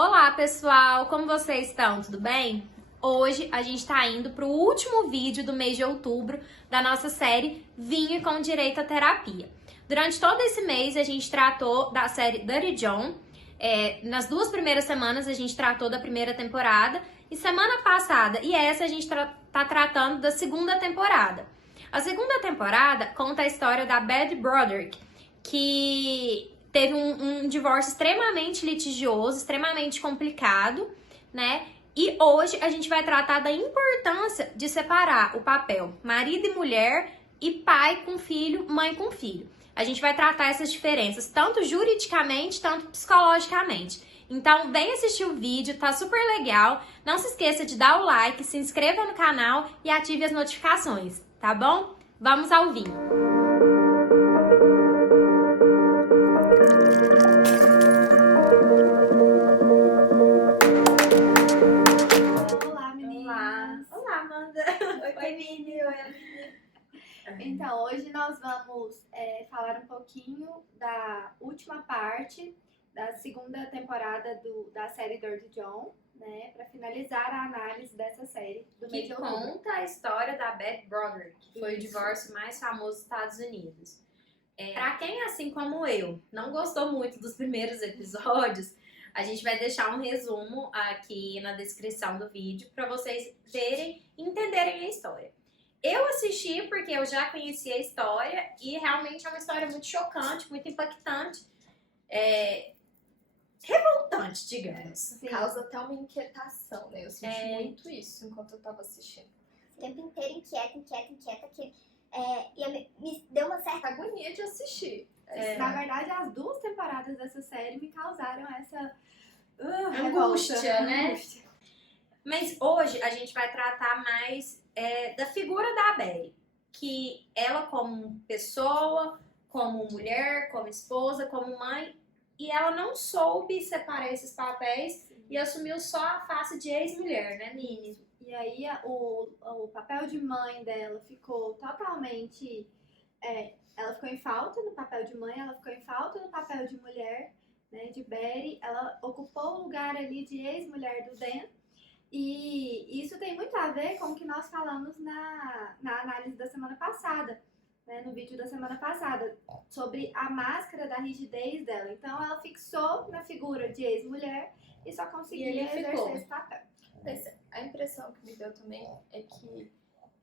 Olá pessoal, como vocês estão? Tudo bem? Hoje a gente está indo para o último vídeo do mês de outubro da nossa série Vinho com Direito à Terapia. Durante todo esse mês a gente tratou da série Dirty John. Nas duas primeiras semanas a gente tratou da primeira temporada e semana passada e essa a gente tá tratando da segunda temporada. A segunda temporada conta a história da Beth Broderick, que teve um divórcio extremamente litigioso, extremamente complicado, né? E hoje a gente vai tratar da importância de separar o papel marido e mulher e pai com filho, mãe com filho. A gente vai tratar essas diferenças tanto juridicamente, tanto psicologicamente. Então vem assistir o vídeo, tá super legal. Não se esqueça de dar o like, se inscreva no canal e ative as notificações, tá bom? Vamos ao vinho. Olá, meninas! Olá, Amanda! Oi, Mini! Oi, Aline! Então, hoje nós vamos falar um pouquinho da última parte da segunda temporada da série Dirty John, né? Para finalizar a análise dessa série do mês Que de outubro. conta a história da Beth Broderick, que foi o Isso. divórcio mais famoso dos Estados Unidos. Pra quem, assim como eu, não gostou muito dos primeiros episódios, a gente vai deixar um resumo aqui na descrição do vídeo para vocês verem e entenderem a história. Eu assisti porque eu já conhecia a história e realmente é uma história muito chocante, muito impactante, revoltante, digamos. Sim. Causa até uma inquietação, né? Eu senti É. muito isso enquanto eu tava assistindo. O tempo inteiro inquieta, que me deu uma certa Agonia de assistir. Na verdade, as duas temporadas dessa série me causaram essa Angústia, revolta. né? Angústia. Mas hoje a gente vai tratar mais da figura da Beth, que ela como pessoa, como mulher, como esposa, como mãe, e ela não soube separar esses papéis e assumiu só a face de ex-mulher, né, Mini? E aí o papel de mãe dela ficou totalmente... ela ficou em falta no papel de mãe, ela ficou em falta no papel de mulher, né, de Betty. Ela ocupou o lugar ali de ex-mulher do Dan. E isso tem muito a ver com o que nós falamos na análise da semana passada, né, no vídeo da semana passada, sobre a máscara da rigidez dela. Então ela fixou na figura de ex-mulher e só conseguia ele exercer ficou. esse papel. Mas a impressão que me deu também é que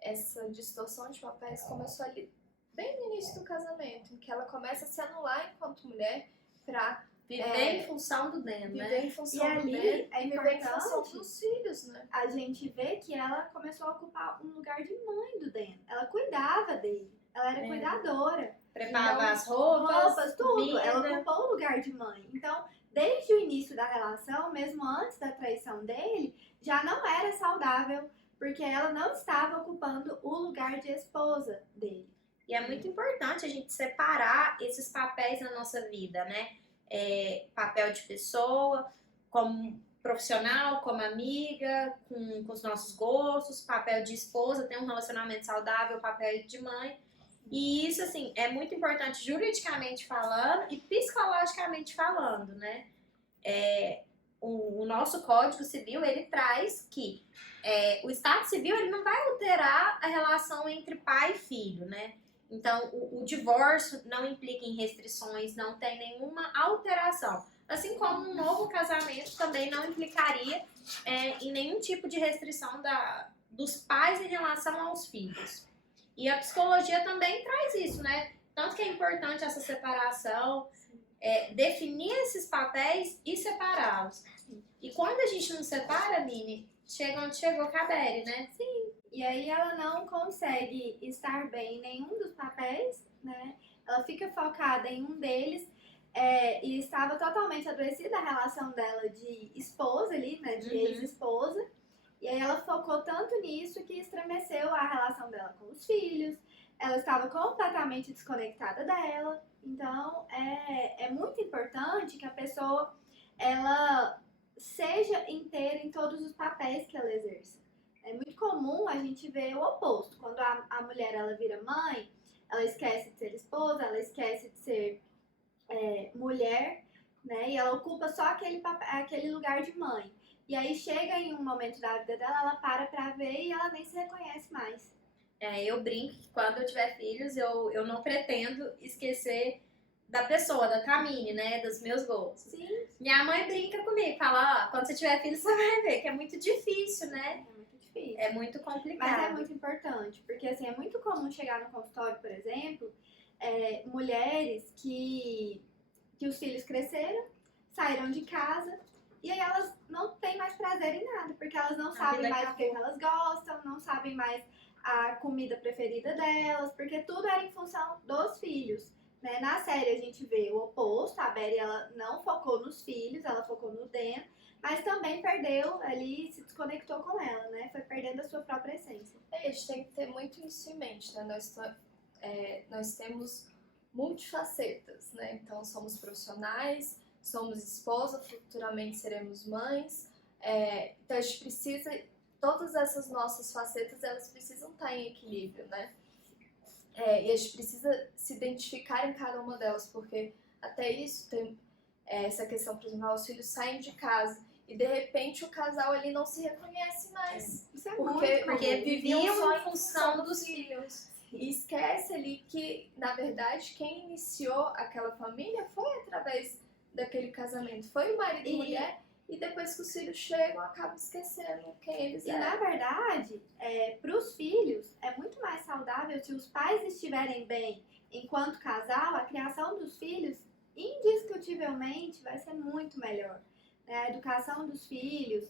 essa distorção de papéis começou ali bem no início do casamento, em que ela começa a se anular enquanto mulher pra Viver em função do Dan, viver né? em E função do ali Dan, é viver em função importante dos filhos, né? a gente vê que ela começou a ocupar um lugar de mãe do Dan. Ela cuidava dele, ela era cuidadora. Preparava Então, as roupas, tudo. comida. Ela ocupou o lugar de mãe. Então, desde o início da relação, mesmo antes da traição dele, já não era saudável, porque ela não estava ocupando o lugar de esposa dele. E é muito importante a gente separar esses papéis na nossa vida, né? Papel de pessoa, como profissional, como amiga, com os nossos gostos, papel de esposa, ter um relacionamento saudável, papel de mãe. E isso, assim, é muito importante juridicamente falando e psicologicamente falando, né? O nosso Código Civil, ele traz que o Estado Civil, ele não vai alterar a relação entre pai e filho, né? Então, o divórcio não implica em restrições, não tem nenhuma alteração. Assim como um novo casamento também não implicaria em nenhum tipo de restrição dos pais em relação aos filhos. E a psicologia também traz isso, né? Tanto que é importante essa separação, definir esses papéis e separá-los. E quando a gente não separa, Mini, chega onde chegou a Cabere, né? E aí ela não consegue estar bem em nenhum dos papéis, né? Ela fica focada em um deles e estava totalmente adoecida a relação dela de esposa ali, né? De ex-esposa. E aí ela focou tanto nisso que estremeceu a relação dela com os filhos. Ela estava completamente desconectada dela. Então é muito importante que a pessoa ela seja inteira em todos os papéis que ela exerce. É muito comum a gente ver o oposto. Quando a mulher ela vira mãe, ela esquece de ser esposa, ela esquece de ser mulher, né? E ela ocupa só aquele lugar de mãe. E aí chega em um momento da vida dela, ela para pra ver e ela nem se reconhece mais. Eu brinco que quando eu tiver filhos, eu não pretendo esquecer da pessoa, da Tamine, né? Dos meus gols. Sim. Minha mãe brinca comigo, fala, ó, quando você tiver filho, você vai ver que é muito difícil, né? É muito difícil. É muito complicado. Mas é muito importante, porque assim, é muito comum chegar no consultório, por exemplo, mulheres que os filhos cresceram, saíram de casa, e aí elas não têm mais prazer em nada, porque elas não sabem mais o que elas gostam, não sabem mais a comida preferida delas, porque tudo era em função dos filhos. Né? Na série a gente vê o oposto, a Betty ela não focou nos filhos, ela focou no Dan, mas também perdeu ali, se desconectou com ela, né? Foi perdendo a sua própria essência. A gente tem que ter muito isso em mente, né? Nós temos multifacetas, né? Então somos profissionais, somos esposa, futuramente seremos mães. Então a gente precisa, todas essas nossas facetas, elas precisam estar em equilíbrio, né? E a gente precisa se identificar em cada uma delas, porque até isso tem essa questão, por exemplo, os filhos saem de casa e de repente o casal ali não se reconhece mais. Isso é Porque viviam só em função função dos filhos. E esquece ali que, na verdade, quem iniciou aquela família foi através daquele casamento. Foi o marido e mulher. E depois que os filhos chegam, acabam esquecendo quem eles eram. E na verdade, para os filhos, é muito mais saudável se os pais estiverem bem enquanto casal, a criação dos filhos, indiscutivelmente, vai ser muito melhor. A educação dos filhos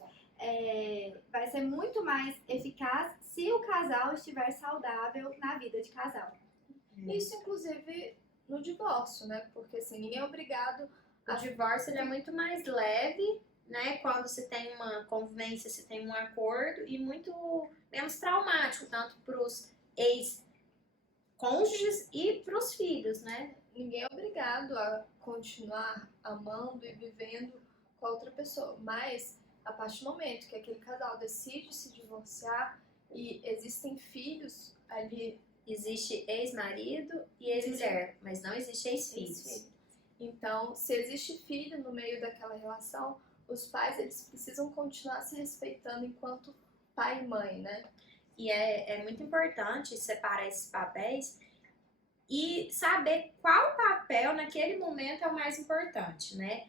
vai ser muito mais eficaz se o casal estiver saudável na vida de casal. Isso, inclusive, no divórcio, né? Porque assim, ninguém é obrigado. O divórcio ele é muito mais leve, né? Quando se tem uma convivência, se tem um acordo, e muito menos traumático, tanto para os ex-cônjuges e para os filhos, né? Ninguém é obrigado a continuar amando e vivendo com a outra pessoa, mas a partir do momento que aquele casal decide se divorciar e existem filhos ali, existe ex-marido e ex-mulher, mas não existe ex-filhos. Então, se existe filho no meio daquela relação, os pais eles precisam continuar se respeitando enquanto pai e mãe, né? E é muito importante separar esses papéis e saber qual papel naquele momento é o mais importante, né?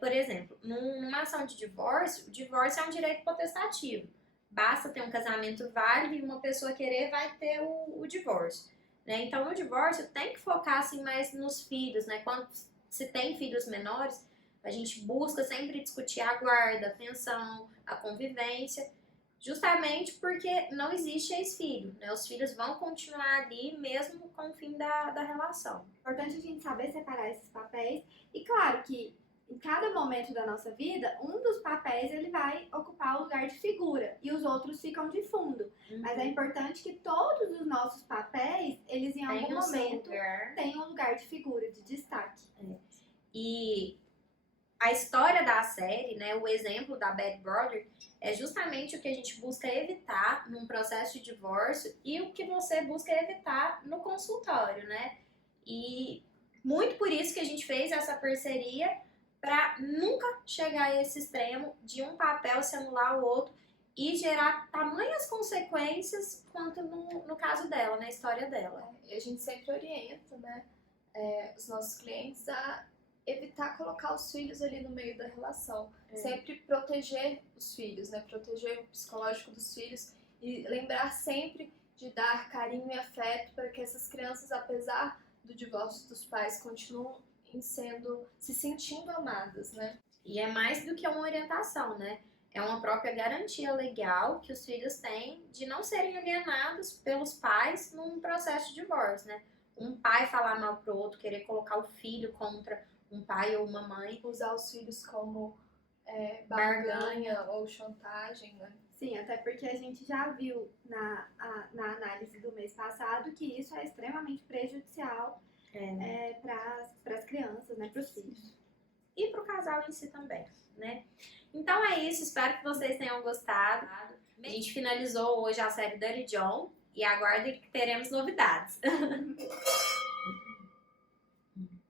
Por exemplo, numa ação de divórcio, o divórcio é um direito potestativo. Basta ter um casamento válido e uma pessoa querer, vai ter o divórcio. Né? Então, no divórcio, tem que focar assim, mais nos filhos. Né? Quando se tem filhos menores, a gente busca sempre discutir a guarda, a pensão, a convivência, justamente porque não existe ex-filho. Né? Os filhos vão continuar ali mesmo com o fim da relação. É importante a gente saber separar esses papéis. E claro que em cada momento da nossa vida, um dos papéis ele vai ocupar o lugar de figura e os outros ficam de fundo. Mas é importante que todos os nossos papéis, eles em algum momento tenham um lugar de figura, de destaque. E a história da série, né, o exemplo da Bad Brother, é justamente o que a gente busca evitar num processo de divórcio e o que você busca evitar no consultório, né? E muito por isso que a gente fez essa parceria, para nunca chegar a esse extremo de um papel se anular o outro e gerar tamanhas consequências quanto no caso dela, na história dela. E a gente sempre orienta, né, os nossos clientes a evitar colocar os filhos ali no meio da relação. Sempre proteger os filhos, né, proteger o psicológico dos filhos e lembrar sempre de dar carinho e afeto para que essas crianças, apesar do divórcio dos pais, continuem se sentindo amadas, né? E é mais do que uma orientação, né? É uma própria garantia legal que os filhos têm de não serem alienados pelos pais num processo de divórcio, né? Um pai falar mal pro outro, querer colocar o filho contra um pai ou uma mãe. Usar os filhos como barganha ou chantagem, né? Sim, até porque a gente já viu na análise do mês passado que isso é extremamente prejudicial para as crianças, né, para os filhos. E para o casal em si também, né? Então é isso, espero que vocês tenham gostado. A gente finalizou hoje a série Dirty John e aguardem que teremos novidades.